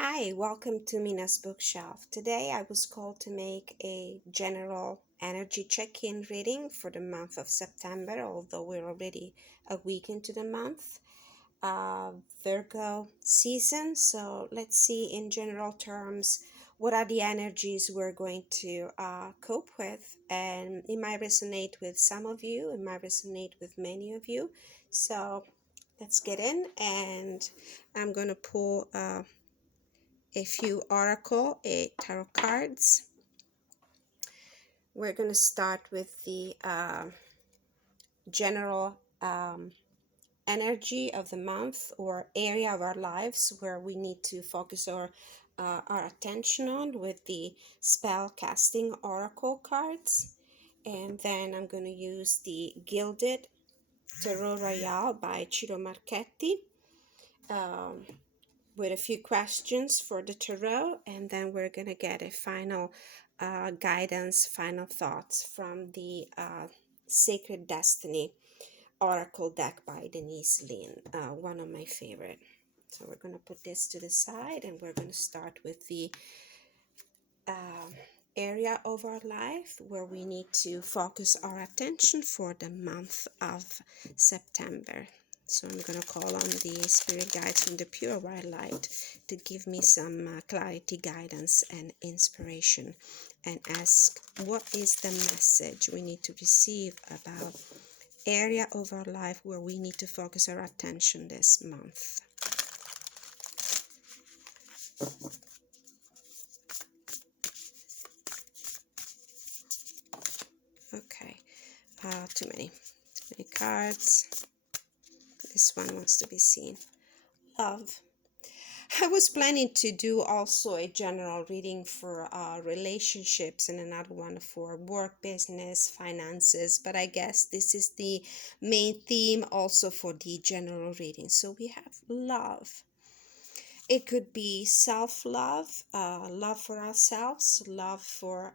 Hi, welcome to Mina's Bookshelf. Today I was called to make a general energy check-in reading for the month of September, although we're already a week into the month. Virgo season, so let's see in general terms what are the energies we're going to cope with, and it might resonate with some of you, it might resonate with many of you. So let's get in, and I'm going to pull a few oracle, tarot cards. We're going to start with the general energy of the month or area of our lives where we need to focus our attention on with the spell casting oracle cards. And then I'm going to use the Gilded Tarot Royale by Ciro Marchetti. With a few questions for the tarot, and then we're going to get a final guidance, final thoughts from the Sacred Destiny Oracle deck by Denise Lin, one of my favorite. So we're going to put this to the side, and we're going to start with the uh, area of our life where we need to focus our attention for the month of September. So I'm going to call on the spirit guides from the pure white light to give me some clarity, guidance, and inspiration, and ask what is the message we need to receive about area of our life where we need to focus our attention this month. Okay, too many cards. This one wants to be seen. Love. I was planning to do also a general reading for relationships and another one for work, business, finances, but I guess this is the main theme also for the general reading. So we have love. It could be self-love, love for ourselves, love for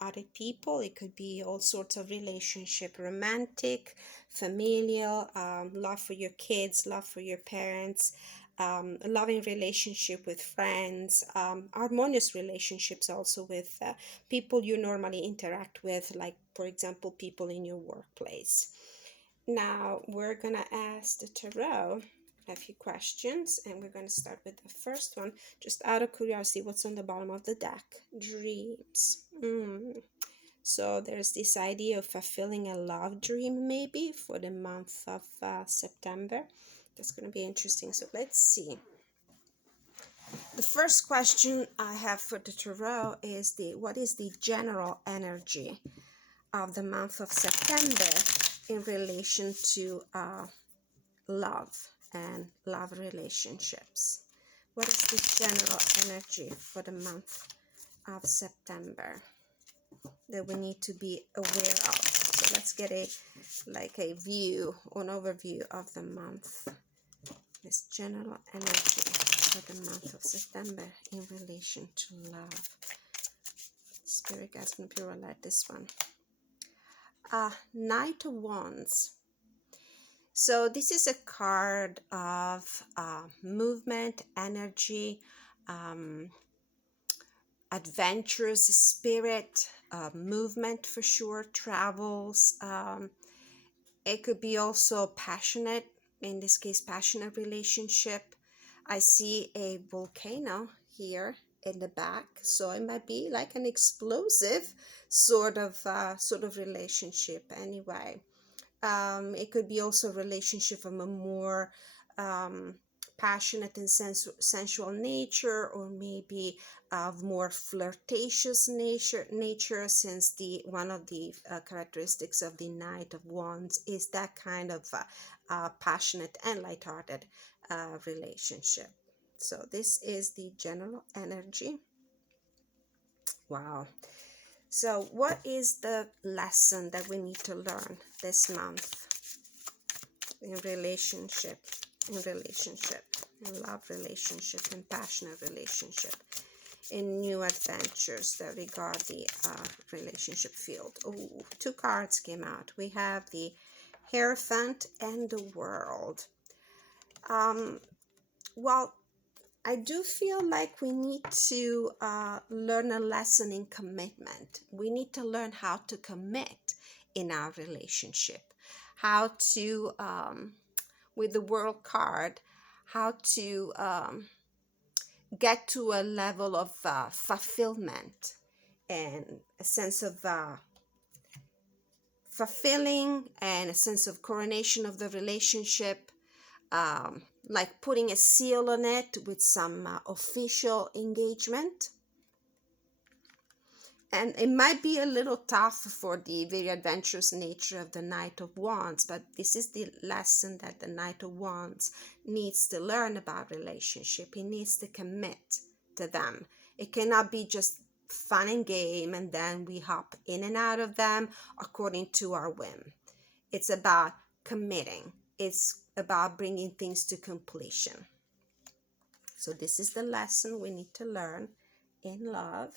other people. It could be all sorts of relationship, romantic, familial, love for your kids, love for your parents, loving relationship with friends, harmonious relationships also with people you normally interact with, like, for example, people in your workplace. Now, we're going to ask the tarot a few questions, and we're going to start with the first one. Just out of curiosity, what's on the bottom of the deck? Dreams. So there's this idea of fulfilling a love dream maybe for the month of September. That's going to be interesting. So let's see. The first question I have for the tarot is what is the general energy of the month of September in relation to love and love relationships? What is the general energy for the month of September that we need to be aware of? So let's get an overview of the month. This general energy for the month of September in relation to love. Spirit guides from pure light, this one. Knight of Wands. So this is a card of movement, energy, adventurous spirit, movement for sure, travels. It could be also passionate, in this case, passionate relationship. I see a volcano here in the back, so it might be like an explosive sort of relationship anyway. It could be also a relationship of a more passionate and sensual nature, or maybe of more flirtatious nature, since one of the characteristics of the Knight of Wands is that kind of passionate and lighthearted relationship. So this is the general energy. Wow. So what is the lesson that we need to learn this month in relationship, in love relationship, and passionate relationship, in new adventures that regard the relationship field? Oh, two cards came out. We have the Hierophant and the World. Well, I do feel like we need to learn a lesson in commitment. We need to learn how to commit in our relationship, how to, with the world card, how to get to a level of fulfillment and a sense of fulfilling and a sense of coronation of the relationship, like putting a seal on it with some official engagement. And it might be a little tough for the very adventurous nature of the Knight of Wands, but this is the lesson that the Knight of Wands needs to learn about relationship. He needs to commit to them. It cannot be just fun and game and then we hop in and out of them according to our whim. It's about committing. It's about bringing things to completion. So this is the lesson we need to learn in love.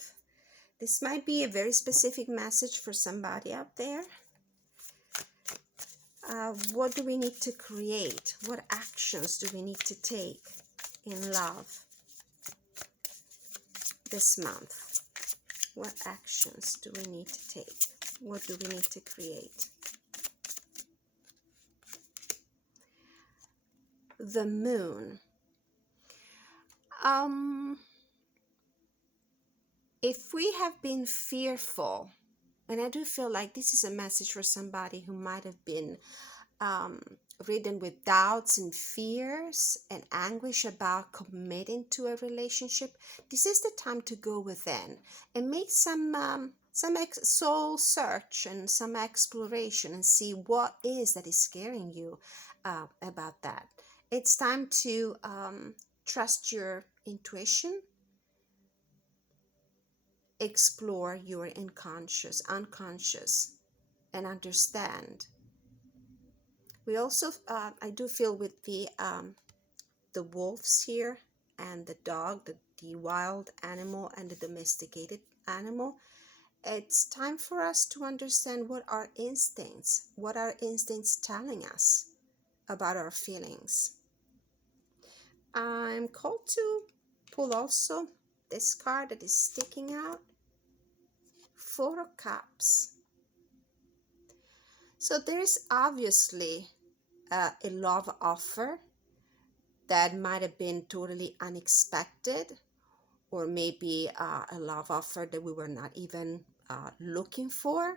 This might be a very specific message for somebody out there. What do we need to create? What actions do we need to take in love this month? What actions do we need to take? What do we need to create? The moon. If we have been fearful, and I do feel like this is a message for somebody who might have been ridden with doubts and fears and anguish about committing to a relationship, this is the time to go within and make some soul search and some exploration and see what is that is scaring you about that. It's time to trust your intuition, explore your unconscious, and understand. We also, I do feel with the wolves here and the dog, the wild animal and the domesticated animal, it's time for us to understand what our instincts telling us about our feelings. I'm called to pull also this card that is sticking out, Four of Cups. So there is obviously a love offer that might have been totally unexpected, or maybe a love offer that we were not even looking for.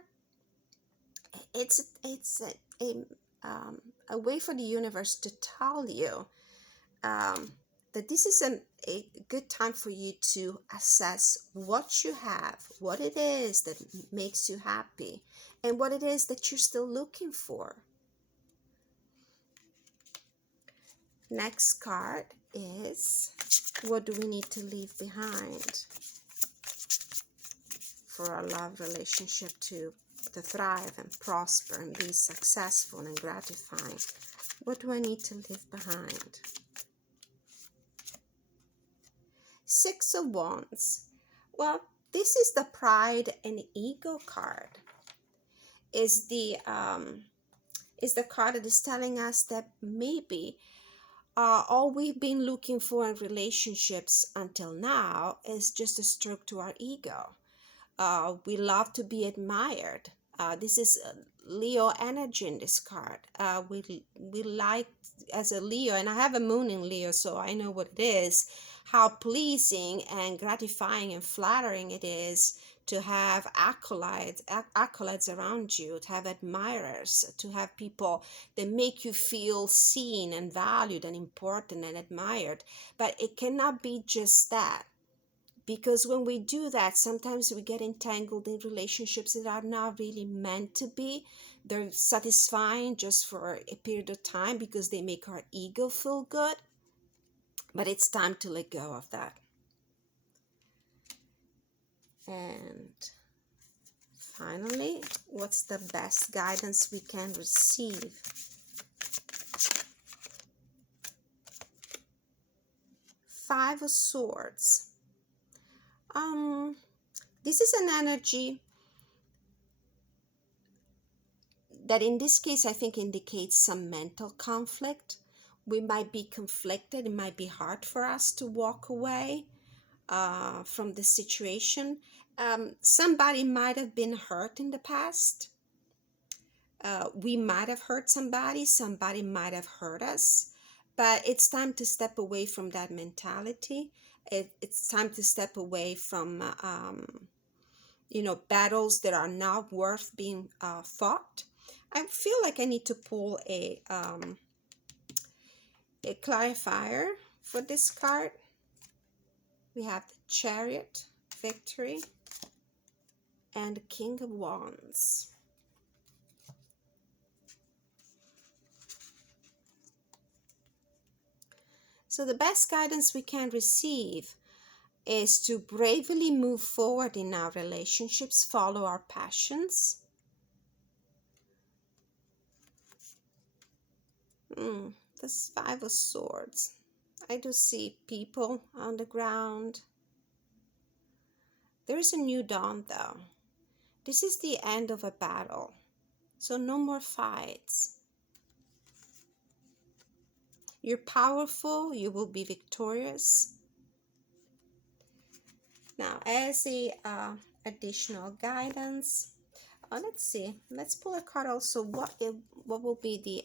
It's a way for the universe to tell you that this is a good time for you to assess what you have, what it is that makes you happy, and what it is that you're still looking for. Next card is, what do we need to leave behind for our love relationship to thrive and prosper and be successful and gratifying? What do I need to leave behind? Six of Wands. Well, this is the pride and ego card. Is the card that is telling us that maybe all we've been looking for in relationships until now is just a stroke to our ego. We love to be admired. This is Leo energy in this card. We like, as a Leo, and I have a moon in Leo, so I know what it is, how pleasing and gratifying and flattering it is to have accolades around you, to have admirers, to have people that make you feel seen and valued and important and admired. But it cannot be just that. Because when we do that, sometimes we get entangled in relationships that are not really meant to be. They're satisfying just for a period of time because they make our ego feel good. But it's time to let go of that. And finally, what's the best guidance we can receive? Five of Swords. This is an energy that in this case I think indicates some mental conflict we might be conflicted. It might be hard for us to walk away from the situation. Somebody might have been hurt in the past. We might have hurt somebody might have hurt us, but it's time to step away from that mentality. It's time to step away from battles that are not worth being fought. I feel like I need to pull a clarifier for this card. We have the Chariot, Victory, and the King of Wands. So the best guidance we can receive is to bravely move forward in our relationships, follow our passions. This Five of Swords. I do see people on the ground. There is a new dawn though. This is the end of a battle. So no more fights. You're powerful. You will be victorious. Now, as a additional guidance, let's see. Let's pull a card also. What will be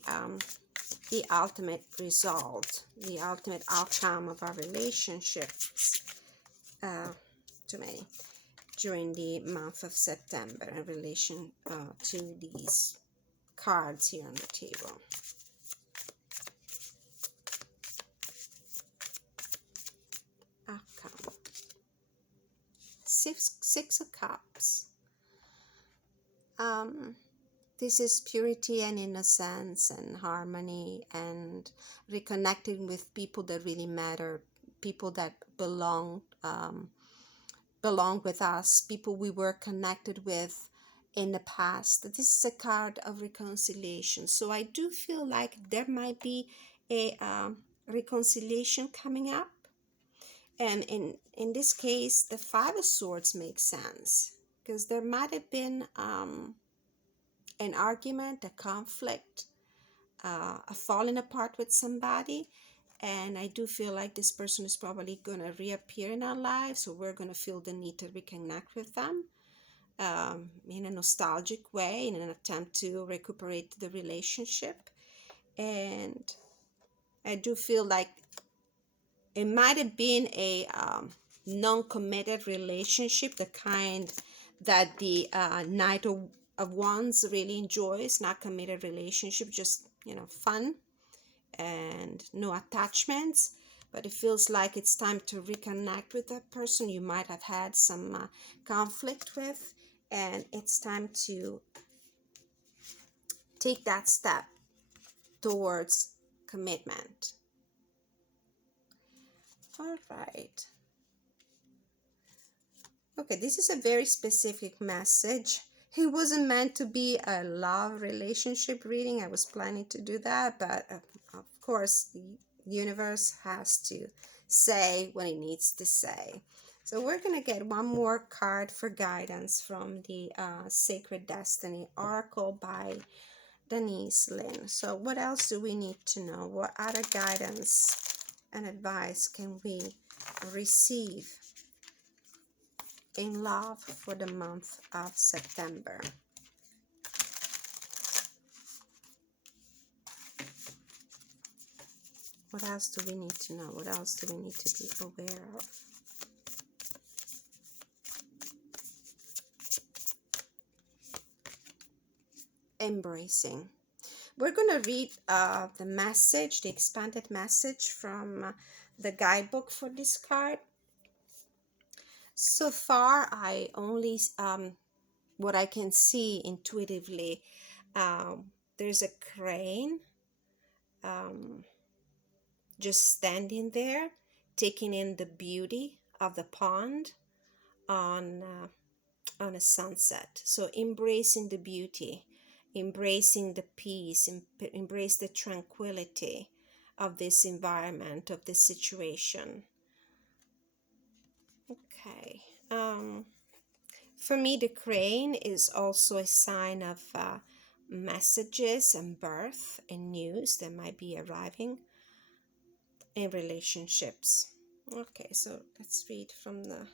the ultimate result, the ultimate outcome of our relationships? Too many. During the month of September in relation to these cards here on the table. Outcome. Six of Cups. This is purity and innocence and harmony and reconnecting with people that really matter, people that belong with us, people we were connected with in the past. This is a card of reconciliation. So I do feel like there might be a reconciliation coming up. And in this case, the Five of Swords makes sense because there might have been an argument, a conflict, a falling apart with somebody. And I do feel like this person is probably going to reappear in our lives, so we're going to feel the need to reconnect with them in a nostalgic way, in an attempt to recuperate the relationship. And I do feel like it might have been a non-committed relationship, the kind that the Knight of Wands really enjoys, not committed relationship, just, fun and no attachments. But it feels like it's time to reconnect with that person you might have had some conflict with, and it's time to take that step towards commitment. All right. Okay, this is a very specific message. It wasn't meant to be a love relationship reading. I was planning to do that, but of course, the universe has to say what it needs to say. So we're going to get one more card for guidance from the Sacred Destiny Oracle by Denise Lynn. So what else do we need to know? What other guidance and advice can we receive in love for the month of September? What else do we need to know? What else do we need to be aware of? Embracing. We're going to read the message, the expanded message from the guidebook for this card. So far, I only, what I can see intuitively, there's a crane just standing there, taking in the beauty of the pond on a sunset. So embracing the beauty, embracing the peace, embrace the tranquility of this environment, of this situation. Okay. For me, the crane is also a sign of messages and birth and news that might be arriving in relationships. Okay, so let's read from the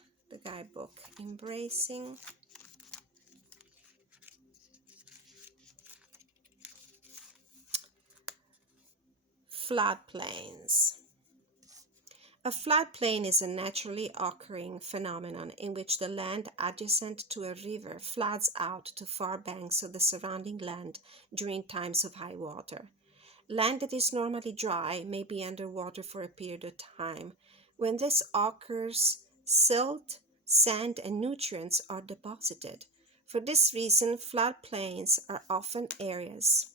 guidebook. Embracing floodplains. A floodplain is a naturally occurring phenomenon in which the land adjacent to a river floods out to far banks of the surrounding land during times of high water. Land that is normally dry may be underwater for a period of time. When this occurs, silt, sand, and nutrients are deposited. For this reason, floodplains are often areas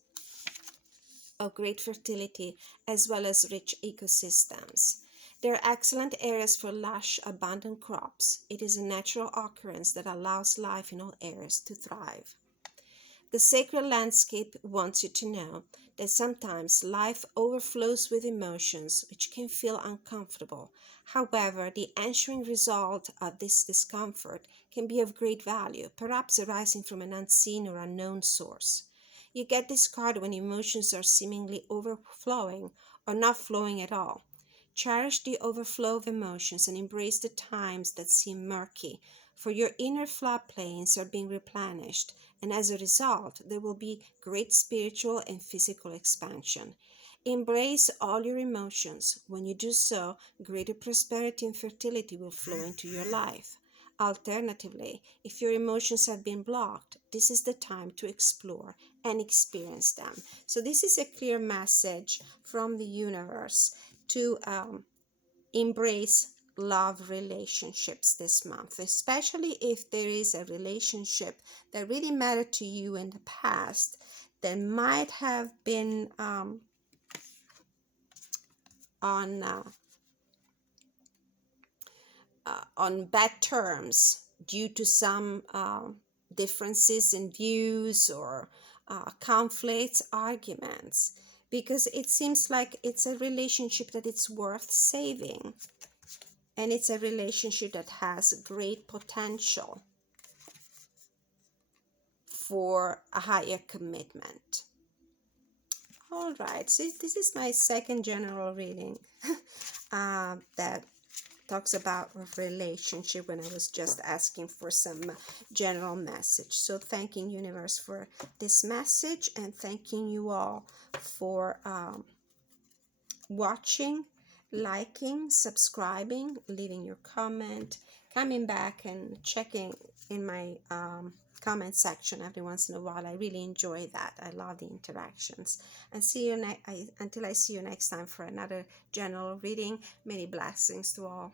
of great fertility as well as rich ecosystems. They are excellent areas for lush, abundant crops. It is a natural occurrence that allows life in all areas to thrive. The sacred landscape wants you to know that sometimes life overflows with emotions which can feel uncomfortable. However, the ensuing result of this discomfort can be of great value, perhaps arising from an unseen or unknown source. You get this card when emotions are seemingly overflowing or not flowing at all. Cherish the overflow of emotions and embrace the times that seem murky, for your inner floodplains are being replenished, and as a result, there will be great spiritual and physical expansion. Embrace all your emotions. When you do so, greater prosperity and fertility will flow into your life. Alternatively, if your emotions have been blocked, this is the time to explore and experience them. So, this is a clear message from the universe to embrace love relationships this month, especially if there is a relationship that really mattered to you in the past that might have been on bad terms due to some differences in views or conflicts, arguments, because it seems like it's a relationship that it's worth saving, and it's a relationship that has great potential for a higher commitment. All right, so this is my second general reading that talks about a relationship when I was just asking for some general message. So thanking universe for this message, and thanking you all for watching, liking, subscribing, leaving your comment, coming back and checking in my comment section every once in a while. I really enjoy that. I love the interactions. And see you until I see you next time for another general reading. Many blessings to all.